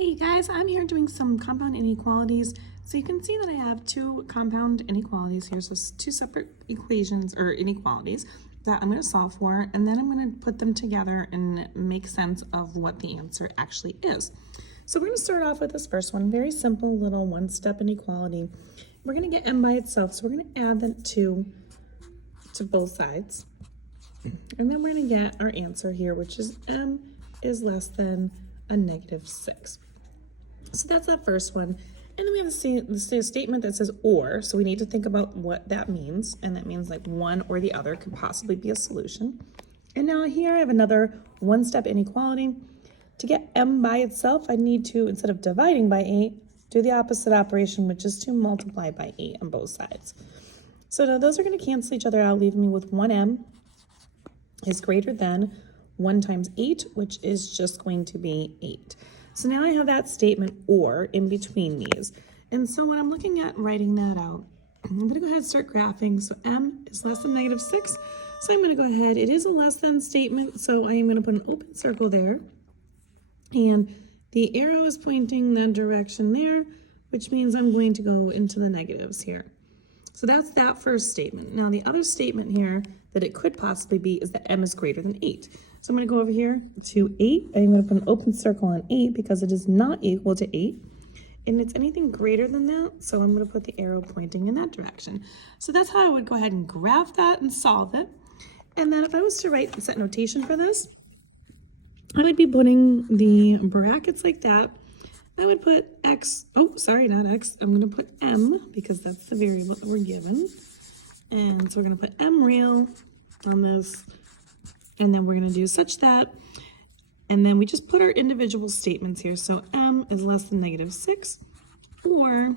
Hey guys, I'm here doing some compound inequalities. So you can see that I have two compound inequalities here. So two separate equations or inequalities that I'm going to solve for, and then I'm going to put them together and make sense of what the answer actually is. So we're going to start off with this first one, very simple little one-step inequality. We're going to get m by itself, so we're going to add that 2 to both sides. And then we're going to get our answer here, which is m is less than a -6. So that's that first one. And then we have the statement that says or, so we need to think about what that means. And that means like one or the other could possibly be a solution. And now here I have another one-step inequality. To get m by itself, I need to, instead of dividing by 8, do the opposite operation, which is to multiply by 8 on both sides. So now those are going to cancel each other out, leaving me with 1m is greater than 1 times 8, which is just going to be 8. So now I have that statement or in between these. And so when I'm looking at writing that out, I'm going to go ahead and start graphing. So m is less than -6. So I'm going to go ahead. It is a less than statement, so I am going to put an open circle there. And the arrow is pointing that direction there, which means I'm going to go into the negatives here. So that's that first statement. Now the other statement here that it could possibly be is that m is greater than 8. So I'm going to go over here to 8. I'm going to put an open circle on 8 because it is not equal to 8. And it's anything greater than that, so I'm going to put the arrow pointing in that direction. So that's how I would go ahead and graph that and solve it. And then if I was to write the set notation for this, I would be putting the brackets like that. I would put x, oh, sorry, not x. I'm going to put m because that's the variable that we're given. And so we're going to put m real on this. And then we're going to do such that, and then we just put our individual statements here. So m is less than -6, or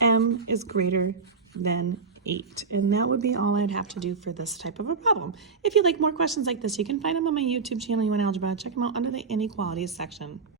m is greater than 8. And that would be all I'd have to do for this type of a problem. If you'd like more questions like this, you can find them on my YouTube channel, You Want Algebra. Check them out under the inequalities section.